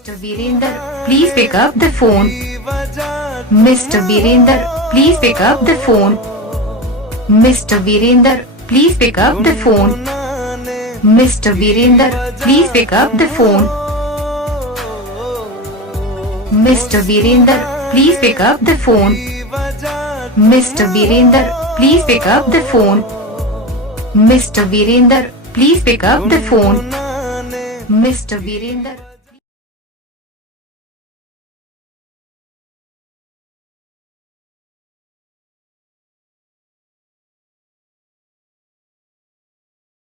Mr. Virender, please pick up the phone. Mr. Virender, please pick up the phone. Mr. Virender, please pick up the phone. Mr. Virender, please pick up the phone. Mr. Virender, please pick up the phone. Mr. Virender, please pick up the phone. Mr. Virender, please pick up the phone. Mr. Virender.